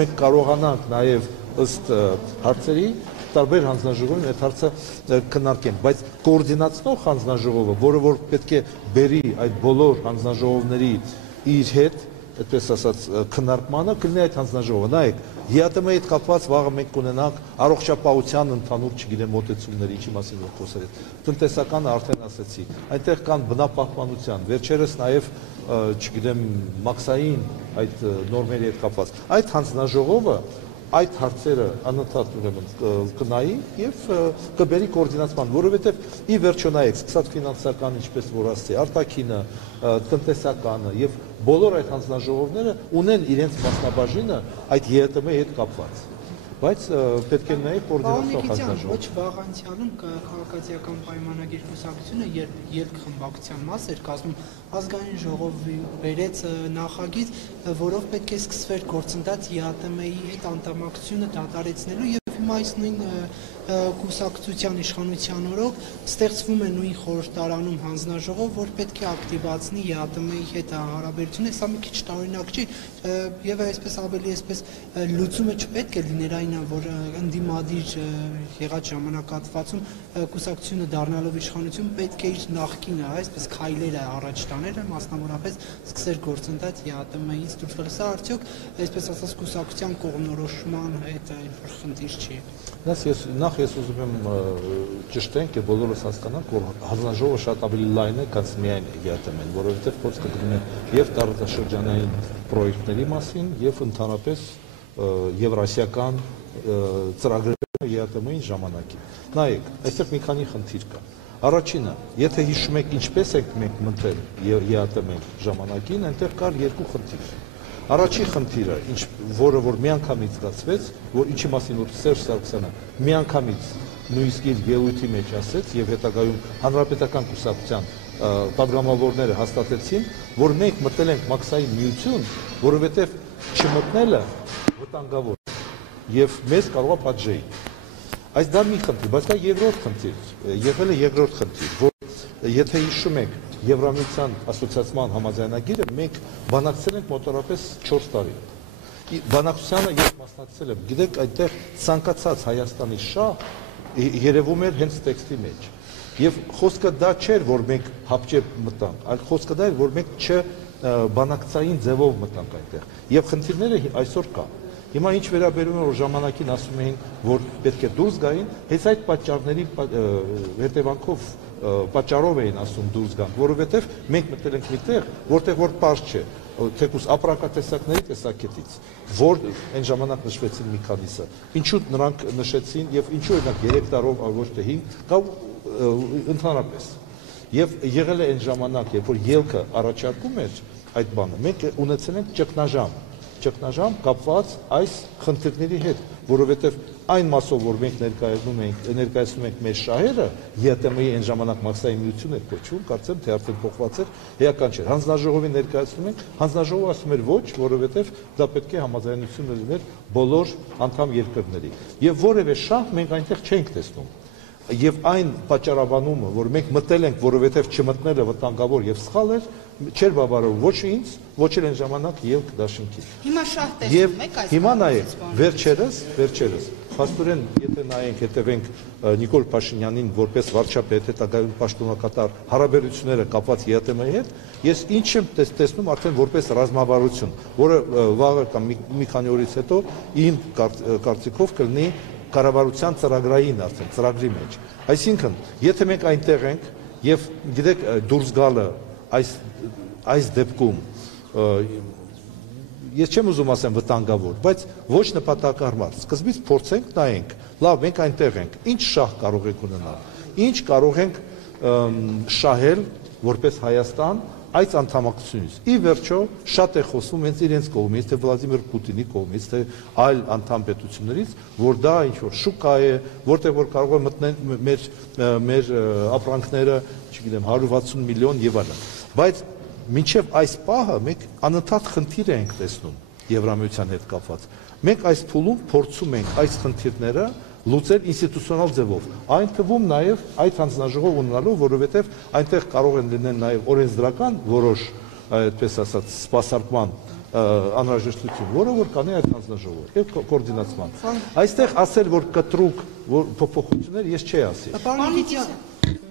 մենք կարողանանք նաև ըստ հարցերի տարբեր հանձնաժողովին այդ հարցը քննարկենք, բայց կոորդինացնող հանձնաժողովը, որը որ պետք է բերի այդ բոլոր հանձնաժողովների իր հետ, այդպես ասած, քննարկմանը կլինի այդ հանձնաժողովը։ Նայեք, ԵԱՏՄ-ի հետ կապված վաղը մենք կունենանք առողջապահության ընդհանուր, չգիտեմ, մոտեցումներ, ինչի մասին որ խոսել եք։ Տնտեսականը արդեն ասեցի, այնտեղ կան բնապահպանության, վերջերս նաև, չգիտեմ, մաքսային այդ նորմերի հետ կապված։ Այդ հանձնաժողովը այդ հարցերը անընդհատ ուրեմն կնայի եւ կբերի կոորդինացման, որովհետեւ ի վերջո նայեք, սկսած ֆինանսական, ինչպես որ ասացի, արտաքինը, տնտեսականը եւ բոլոր այդ հանձնաժողովները ունեն իրենց մասնաբաժինը այդ ԵՏՄ-ի հետ կապված, բայց պետք է նայի կոորդինացնող հանձնաժողով։ Ոչ վաղ անցյալում քաղաքացիական պայմանագիր կուսակցությունը երկխմբակցության մաս էր կազմում, ազգային ժողովի բերեց նախագիծ, որով պետք է սկսվեր գործընթաց ԵԱՏՄ-ի հետ անդամակցությունը դադարեցնելու եւ հիմա այս նույն կուսակցության իշխանության օրոք ստեղծվում է նույն խորհրդարանում հանձնաժողով, որ պետք է ակտիվացնի ԵԱՏՄ-ի հետ հարաբերությունը, սա մի քիչ տարօրինակ չի եւ այսպես ավելի այսպես լուծումը չպետք է լիներ այն, որ ընդդիմադիր եղած ժամանակահատվածում կուսակցությունը դառնալով իշխանություն պետք է իր նախկինը, այսպես քայլերը առաջ տաներ, մասնավորապես սկսեր գործընթաց ԵԱՏՄ-ից դուրս գալ, սա արդյոք այսպես ասած կուսակցության կողմնորոշման հետ խնդիր չի։ Նախ ես ուզում եմ ճշտենք եւ բոլորս հասկանանք, որ հանձնաժողովը շատ ավելի լայն է, քան միայն ԵԱՏՄ-ն, որովհետեւ խոսքը գնում է եւ տարածաշրջանային պրոյեկտների մասին եւ ընդհանրապես եվրասիական ծրագրերի ԵԱՏՄ-ին ժամանակին։ Նայեք, այստեղ մի քանի խնդիր կա։ Առաջինը, եթե հիշում եք ինչպես ենք մենք մտել ԵԱՏՄ-ի ժամանակին, այնտեղ կար երկու խնդիր։ Առաջին խնդիրը, որը որ միանգամից ստացվեց, որ ինչի մասին որ Սերժ Սարգսյանը միանգամից նույնիսկ իր ելույթի մեջ ասեց եւ հետագայում հանրապետական կուսակցության պատգամավորները հաստատեցին, որ մենք մտել ենք մաքսային միություն, որովհետեւ չմտնելը վտանգավոր եւ մեզ կարող է պատժեի։ Այս դա մի խնդիր, բայց դա երկրորդ խնդիր, եղել է երկրորդ խնդիր, որ եթե հիշում եք Եվրամիության ասոցիացիան համաձայնագիրը մենք բանակցել ենք մոտավորապես 4 տարի։ Բանակցությանը ես մասնակցել եմ, գիտեք, այդտեղ ցանկացած Հայաստանի շահ երևում էր հենց տեքստի մեջ։ Եվ խոսքը դա չէր, որ մենք հապճեպ մտանք, այլ խոսքը դա էր, որ մենք բանակցային ձևով մտանք այդտեղ։ Եվ խնդիրները այսօր կան։ Հիմա ինչ վերաբերում է, որ ժամանակին ասում էին, որ պետք է դուրս գային, հենց այդ պատճառների հետևանքով պատճառով էին ասում դուրս գանք, որովհետև մենք մտել ենք միտեղ, որտեղ որ պարզ չէ, թեկուզ ապրանքատեսակների տեսակետից, որ այն ժամանակ նշվեցին մի քանիսը, ինչու նրանք նշեցին եւ ինչու օրինակ 3 տարով ոչ թե 5 կամ ընդհանրապես։ Եվ եղել է այն ժամանակ, երբ որ ելքը առաջարկում էր այդ բանը, մենք ունեցել ենք ճգնաժամ կապված այս խնդիրների հետ, որովհետև այն մասով, որ մենք ներկայացնում ենք մեր շահերը, ԵԱՏՄ-ի այն ժամանակ մաքսային միություն էր կոչվում, կարծեմ, թե արդեն փոխված էր, էական չէր։ Հանձնաժողովին ներկայացնում ենք, հանձնաժողովը ասում էր ոչ, որովհետև դա պետք է համաձայնություն լիներ բոլոր անդամ երկրների։ Եվ որևէ շահ մենք այնտեղ չենք տեսնում։ Եվ այն պատճառաբանումը, որ մենք մտել ենք, որովհետև չմտնելը վտանգավոր եւ սխալ էր, չէր բավարարում ոչ ինձ, ոչ էլ այն ժամանակ ելք դաշինքին։ Հիմա շահ տեսնում եք այս։ Հիմա նայեք, վերջերս, փաստորեն, եթե նայենք, հետևենք Նիկոլ Փաշինյանին որպես վարչապետ, հետագայում պաշտոնակատար հարաբերությունները կապված ԵԱՏՄ-ի հետ, ես ինչ եմ տեսնում արդեն որպես ռազմավարություն, որը վաղը կամ մի քանի օրից հետո իմ կարծիքով կլինի կառավարության ծրագրային արդեն ծրագրի մեջ։ Այսինքն, եթե մենք այնտեղ ենք եւ գիտեք դուրս գալը այս դեպքում ես չեմ ուզում ասեմ վտանգավոր, բայց ոչ նպատակահարմար։ Սկզբից փորձենք նայենք, լավ, մենք այնտեղ ենք, ինչ շահ կարող ենք ունենալ, ինչ կարող ենք շահել որպես Հայաստան այս անդամակցությունից։ Ի վերջո շատ է խոսվում հենց իրենց կողմից, թե Վլադիմիր Պուտինի կողմից, թե այլ անդամ պետություններից, որ դա ինչ որ շուկա է, որտեղ որ կարող է մտնել մեր ապրանքները, չգիտեմ, 160 միլիոն եւ այլն։ Բայց մինչև այս պահը մենք անընդհատ խնդիր ենք տեսնում Եվրամիության հետ կապված։ Մենք այս փուլում փորձում ենք այս խնդիրները լուծել ինստիտուցիոնալ ձևով, այն թվում նաև այդ հանձնաժողով ունենալու, որովհետև այնտեղ կարող են լինել նաև օրենսդրական որոշ, այդպես ասած, սպասարկման անհրաժեշտություն, որը որ կանի այդ հանձնաժողովը եւ կոորդինացման։ Այստեղ ասել, որ կտրուկ փոփոխություններ ես չի ասի։ Պարոն Նիկիտյան,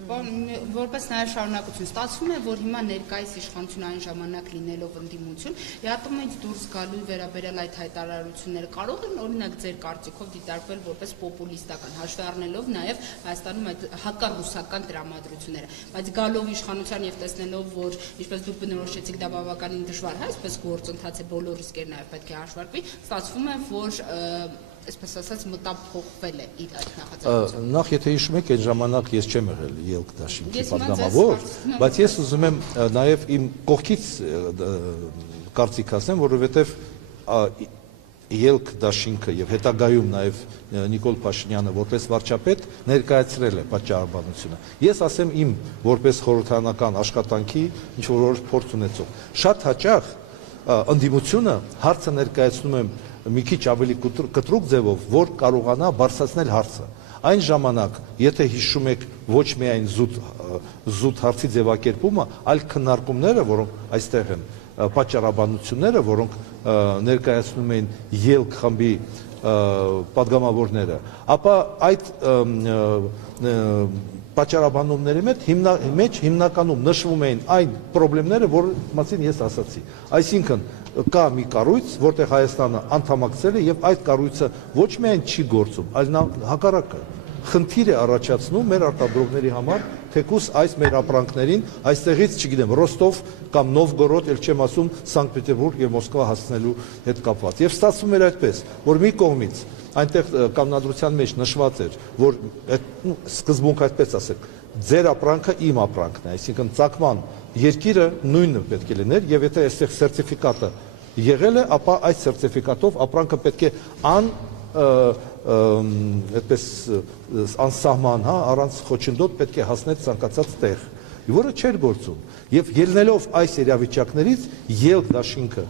Որպես նաև շարունակություն ստացվում է, որ հիմա ներկայիս իշխանությունը այն ժամանակ լինելով ընդդիմություն, ԵԱՏՄ-ից դուրս գալու վերաբերյալ այդ հայտարարությունները կարող են օրինակ ձեր կարծիքով դիտարկվել որպես պոպուլիստական, հաշվի առնելով նաև Հայաստանում այդ հակառուսական տրամադրությունները, բայց գալով իշխանության եւ տեսնելով, որ ինչպես դուք բնորոշեցիք, դա բավականին դժվար է, այսպես գործընթաց է, բոլոր ռիսկերը նաև պետք է հաշվարկվի, ստացվում է, որ այսպես ասած մտափոխվել է իր այդ նախաձեռնությունը։ Նախ եթե հիշում եք, այն ժամանակ ես չեմ եղել ելք դաշինքի պատգամավոր, բայց ես ուզում եմ նաև իմ կողքից կարծիք ասեմ, որովհետև ելք դաշինքը եւ հետագայում նաև Նիկոլ Փաշինյանը որպես վարչապետ ներկայացրել է պատճառաբանությունը։ Ես ասեմ իմ որպես խորհրդարանական աշխատանքի ինչ որ փորձ ունեցող։ Շատ հաճախ ընդդիմությունը հարցը ներկայացնում եմ մի քիչ ավելի կտրուկ ձևով, որ կարողանա բարձրացնել հարցը։ Այն ժամանակ, եթե հիշում եք ոչ միայն զուտ հարցի ձևակերպումը, այլ քննարկումները, որոնք այստեղ են, պատճառաբանությունները, որոնք ներկայացնում էին ելք խմբի պատգամավորները, ապա այդ պատճառաբանումների մեջ հիմնականում նշվում էին այն խնդիրները, որ մասին ես ասացի։ Այսինքն կա մի կառույց, որտեղ Հայաստանը անդամակցել է եւ այդ կառույցը ոչ միայն չի գործում, այլ նա հակառակը խնդիր է առաջացնում մեր արտադրողների համար, թեկուս այս մեր ապրանքներին այստեղից, չգիտեմ, Ռոստով կամ Նովգորոդ, ել չեմ ասում, Սանկտ Պետերբուրգ եւ Մոսկվա հասնելու հետ կապված։ Եվ ստացվում էր այդպես, որ մի կողմից այնտեղ կանոնադրության մեջ նշված էր, որ սկզբունք այդպես ասեք, ձեր ապրանքը իմ ապրանքն է, այսինքն ծագման երկիրը նույնը պետք է լիներ, եւ եթե այստեղ սերտիֆիկատը եղել է, ապա այդ սերտիֆիկատով ապրանքը պետք է այդպես անսահման, առանց խոչընդոտ պետք է հասնել ցանկացած տեղ, որը չէր գործում։ Եվ ելնելով այս իրավիճակներից ելք դաշինքը,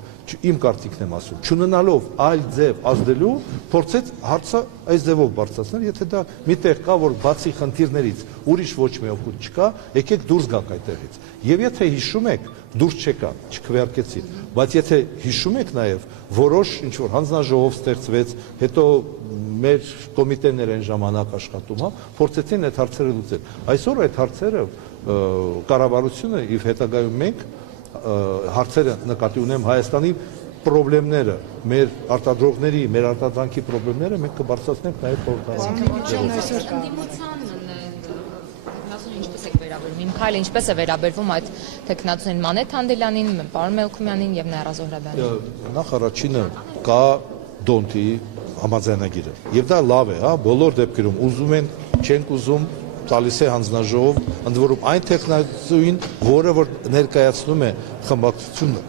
իմ կարծիքն եմ ասում, չունենալով այլ ձև ազդելու, փորձեց հարցը այս ձևով բարձրացնել, եթե դա միտեղ կա, որ բացի խնդիրներից ուրիշ ոչ մի օգուտ չկա, եկեք դուրս գանք այդտեղից։ Եվ եթե հիշում եք, դուրս չեկան, չքվեարկեցին, բայց եթե հիշում եք նաև, որոշ ինչ որ հանձնաժողով ստեղծվեց, հետո մեր կոմիտեներ են ժամանակ աշխատում, փորձեցին այդ հարցերը լուծել։ Այսօր այդ հարցերը կառավարությունը եւ հետագայում մենք հարցերը նկատի ունեմ Հայաստանի խնդիրները, մեր արտադրողների, մեր արտադրանքի խնդիրները մենք կբարձրացնենք նաև Իմ քայլը ինչպես է վերաբերվում այդ տեխնացուին Մանեթ Հանդելյանին, պարոն Մելքումյանին եւ Նաիրա Զոհրաբյանին։ Նախ առաջինը կա Դոնտի համաձայնագիրը։ Եվ դա լավ է, բոլոր դեպքերում ուզում են, չենք ուզում, տալիս է հանձնաժողով, ընդ որում այն տեխնացուին, որը որ ներկայացնում է խմբակցությունը։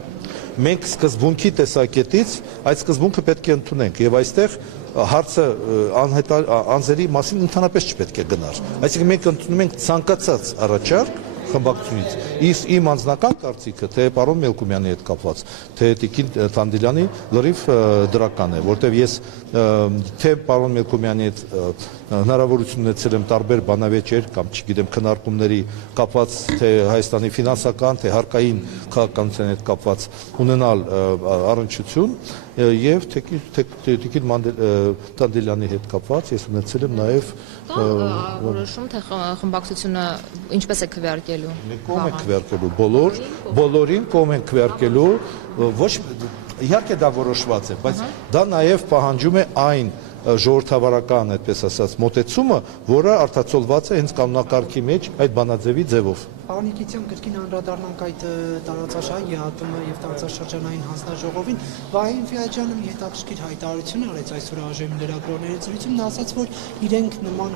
Մենք սկզբունքի տեսակետից այդ սկզբունքը պետք է ընդունենք եւ այստեղ հարցը անձերի մասին ընդհանրապես չպետք է գնար։ Այսինքն մենք ընդունում ենք ցանկացած առաջարկ խմբակցությունից։ Իսկ իմ անձնական կարծիքը, թե պարոն Մելքումյանի հետ կապված, թե Տիկին Թանդիլյանի լրիվ դրական է, որտեղ ես թե պարոն Մելքումյանի հետ հնարավորություն ունեցել եմ տարբեր բանավեճեր կամ չգիտեմ քննարկումների կապված թե Հայաստանի ֆինանսական, թե հարկային քաղաքականության հետ կապված ունենալ առնչություն եւ Տիկին Թանդիլյանի հետ կապված ես ունեցել եմ նաեւ որոշում թե խմբակցությունը ինչպես է քվեարկելու։ Կողմ են քվեարկելու բոլորին կողմ են քվեարկելու, ոչ իհարկե դա որոշված է, բայց դա նաև պահանջում է այն ժողովրդավարական, այդպես ասած, մոտեցումը, որը արտացոլված է հենց կանոնակարգի մեջ այդ բանաձևի ձևով։ Պարոն Նիկիտյան, կրկին անդրադառնանք այդ տարածաշրջան ԵԱՏՄ եւ տարածաշրջանային հանձնաժողովին, Վահին Ֆիաջյանը մի հետաքրքիր հայտարարություն արեց այսօր ԱԺ-ի լրագրողների զրույցում, նա ասաց, որ իրենք նման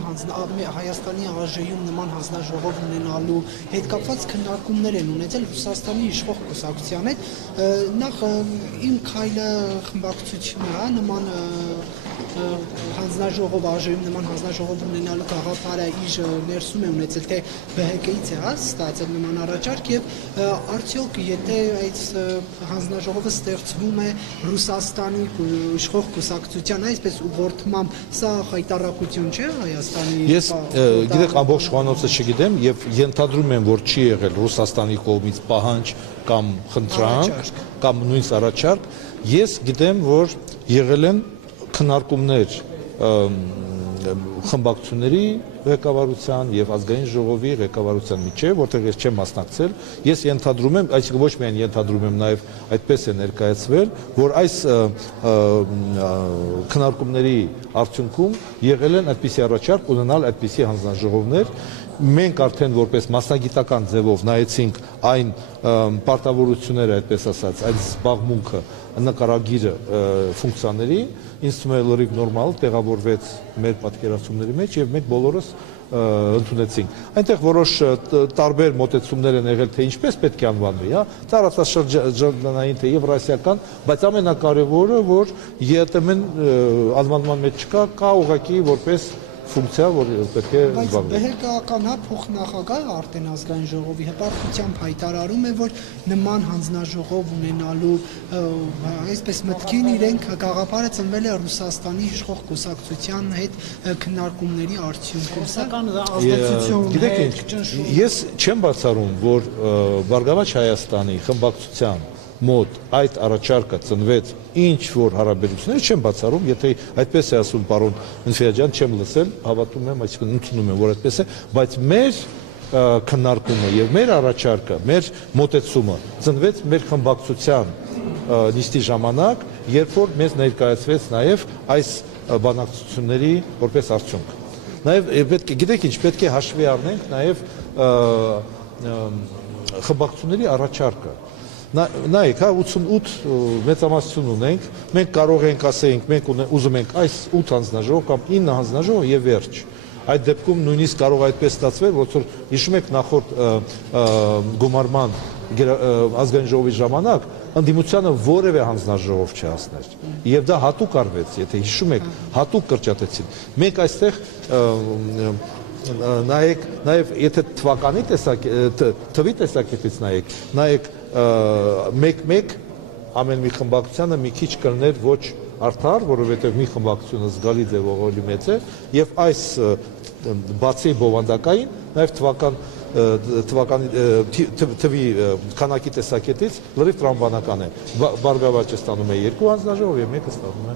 Հայաստանի ԱԺ-ում նման հանձնաժողով ունենալու հետ կապված քննարկումներ են ունեցել Ռուսաստանի իշխող կուսակցության հետ, նախ իմ քայլը խմբակցությունը, նման հանձնաժողով ԱԺ-ում նման հանձնաժողով ունենալու գաղափարը իր ներսում է ունեցել, թե ԲՀԿ-ից է, ներկայացել նման առաջարկ եւ արդյոք եթե այդ հանձնաժողովը ստեղծվում է Ռուսաստանի իշխող կուսակցության այսպես ուղղորդմամբ, սա հայտարարություն չէ Հայաստանի։ Ես գիտեք ամբողջ խոհանոցը չգիտեմ եւ ենթադրում եմ, որ չի եղել Ռուսաստանի կողմից պահանջ կամ խնդրանք կամ նույնիսկ առաջարկ։ Ես գիտեմ, որ եղել են քննարկումներ խմբակցությունների ղեկավարության եւ ազգային ժողովի ղեկավարության միջեւ, որտեղ ես չեմ մասնակցել, ես ենթադրում եմ, այսինքն ոչ միայն ենթադրում եմ, նաեւ այդպես է ներկայացվել, որ այս քննարկումների արդյունքում եղել են այդպիսի առաջարկ ունենալ այդպիսի հանձնաժողովներ։ Մենք արդեն որպես մասնագիտական ձևով նայեցինք այն պարտավորությունները, այդպես ասած, այդ զբաղմունքը, նկարագիրը ֆունկցիաների, ինձ թվում է լրիվ նորմալ տեղավորվեց մեր պատկերացումների մեջ եւ մենք բոլորս ընդունեցինք։ Այնտեղ որոշ տարբեր մոտեցումներ են եղել, թե ինչպես պետք է անվանվի, հա, տարածաշրջանային թե եվրասիական, բայց ամենակարևորը, որ ԵՏՄ-ն անվանման մեջ չկա, կա ուղղակի որպես ֆունկցիա, որ պետք է զբաղվի։ Բերեկական հա փոխնախագահը Արտեն ազգային ժողովի հպարտությամբ հայտարարում է, որ նման հանձնաժողով ունենալու այսպես մտքին իրենք գաղափարը ծնվել է Ռուսաստանի իշխող կուսակցության հետ քննարկումների արդյունքում։ Սակայն Գիտեք ինչ, ես չեմ բացառում, որ Բարգավաճ Հայաստանի խմբակցության մոտ այդ առաջարկը ծնվեց ինչ որ հարաբերություններ չեմ բացառում, եթե այդպես է ասում պարոն Նֆիաջյան, չեմ լսել, հավատում եմ, այսինքն ընդունում եմ, որ այդպես է, բայց մեր քննարկումը եւ մեր առաջարկը, մեր մոտեցումը ծնվեց մեր խմբակցության նիստի ժամանակ, երբ որ մեզ ներկայացվեց նաեւ այս բանակցությունների որպես արդյունք։ Նաեւ պետք է, գիտեք ինչ, պետք է հաշվի առնենք նաեւ խմբակցությունների առաջարկը։ Նայեք, հա 88 մեծամասնություն ունենք, մենք կարող ենք ասենք, մենք ուզում ենք այս 8 հանձնաժողով կամ 9 հանձնաժողով եւ վերջ։ Այդ դեպքում նույնիսկ կարող այդպես ստացվել, որ հիշում եք նախորդ գումարման ազգային ժողովի ժամանակ ընդդիմությանը որևէ հանձնաժողով չհասներ։ Եվ դա հատուկ արվեց, եթե հիշում եք, հատուկ կրճատեցին։ Մենք այստեղ նայեք, եթե թվի տեսակետից նայեք մեկ ամեն մի խմբակցությանը մի քիչ կլներ ոչ արդար, որովհետև մի խմբակցությունը զգալի ձևով մեծ է, եւ այս բացի բովանդակային, նաեւ թվի քանակի տեսակետից լրիվ տրամաբանական է։ Բարգավաճը ստանում է 2 հանձնաժողով եւ մեկը ստանում է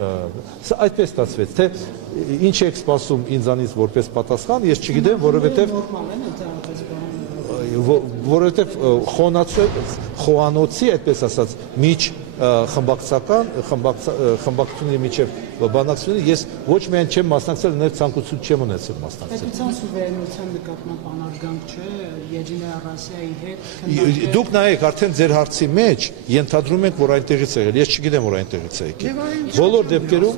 Սա այդպես ստացվեց, թե ինչ եք սպասում ինձանից որպես պատասխան, ես չգիտեմ, որովհետև խոհանոցի, այդպես ասած, միջ խմբակցությունների միջև բանակցությունների ես ոչ միայն չեմ մասնակցել, նաև ցանկություն չեմ ունեցել մասնակցել։ Պետության սուվերենության նկատմամբ անարգանք չէ, Եջինե Ռասիայի հետ։ Դուք նայեք, արդեն ձեր հարցի մեջ ենթադրում եք, որ այնտեղից եղել, ես չգիտեմ, որ այնտեղից է եկել։ Բոլոր դեպքերում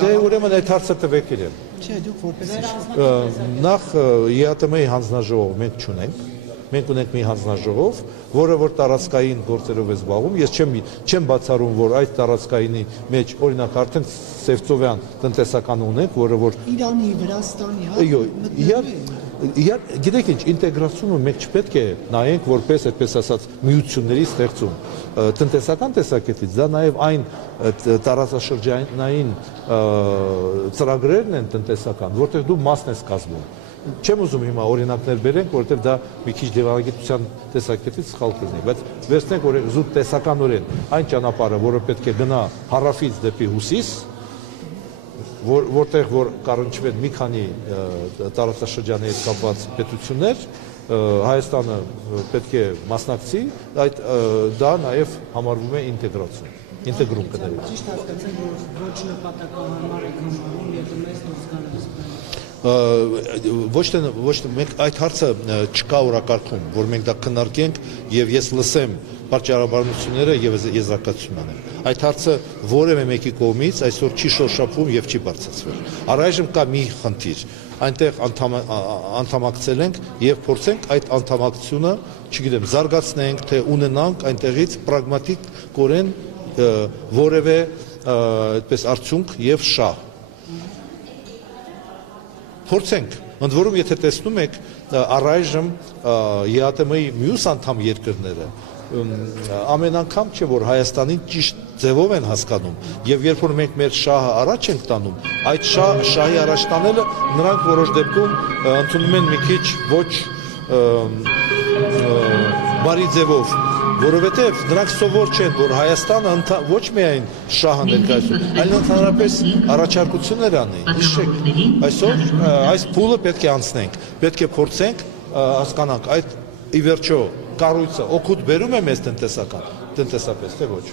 դե ուրեմն այդ հարցը տվեք իրեն։ Չէ, դուք որպես Նախ ԵԱՏՄ-ի հանձնաժողով մենք չունենք։ Մենք ունենք մի հանձնաժողով, որը որ տարածքային գործերով է զբաղվում, ես չեմ բացառում, որ այդ տարածքայինի մեջ օրինակ արդեն Սևծովյան տնտեսական ունենք, որը որ Իրանի, Վրաստանի, գիտեք ինչ, ինտեգրացումը մենք չպետք է նայենք որպես այդպես ասած միությունների ստեղծում։ Տնտեսական տեսակետից դա նաև այն տարածաշրջանային ծրագրերն են տնտեսական, որտեղ դու մասն ես կազմում։ Չեմ ուզում հիմա օրինակներ բերենք, որովհետև դա մի քիչ դիվանագիտության տեսակետից սխալ կլինի, բայց վերցնենք զուտ տեսականորեն այն ճանապարհը, որը պետք է գնա հարավից դեպի հյուսիս, որտեղ որ կառնչվեն մի քանի տարածաշրջանի հետ կապված պետություններ, Հայաստանը պետք է մասնակցի, դա նաև համարվում է ինտեգրում կներեք։ Ճիշտ հասկացեմ, որ ոչ նպատակահարմար եք համարում, եթե մեզ դուրս գալիս Ոչ թե մենք այդ հարցը չկա օրակարգում, որ մենք դա քննարկենք եւ ես լսեմ պատճառաբանությունները եւ եզրակացություն անեմ։ Այդ հարցը որևէ մեկի կողմից այսօր չի շոշափվում եւ չի բարձրացվել։ Առայժմ կա մի խնդիր, այնտեղ անդամակցել ենք եւ փորձենք այդ անդամակցությունը, չգիտեմ, զարգացնենք, թե ունենանք այնտեղից պրագմատիկ կորեն որևէ այդպես արդյունք եւ շահ։ Փորձենք, Ընդ որում եթե տեսնում եք առայժմ ԵԱՏՄ-ի մյուս անդամ երկրները ամեն անգամ չէ որ Հայաստանին ճիշտ ձևով են հասկանում եւ երբ որ մենք մեր շահը առաջ ենք տանում այդ շահի առաջ տանելը նրանք որոշ դեպքում ընդունում են մի քիչ ոչ բարի ձևով որովհետեւ նրանք սովոր չեն որ Հայաստանը ոչ միայն շահը ներկայացնում այլ ընդհանրապես առաջարկություններ անի հիշեք այսօր այս փուլը պետք է անցնենք պետք է փորձենք հասկանանք այդ ի վերջո կառույցը օգուտ բերում է մեզ տնտեսապես թե ոչ։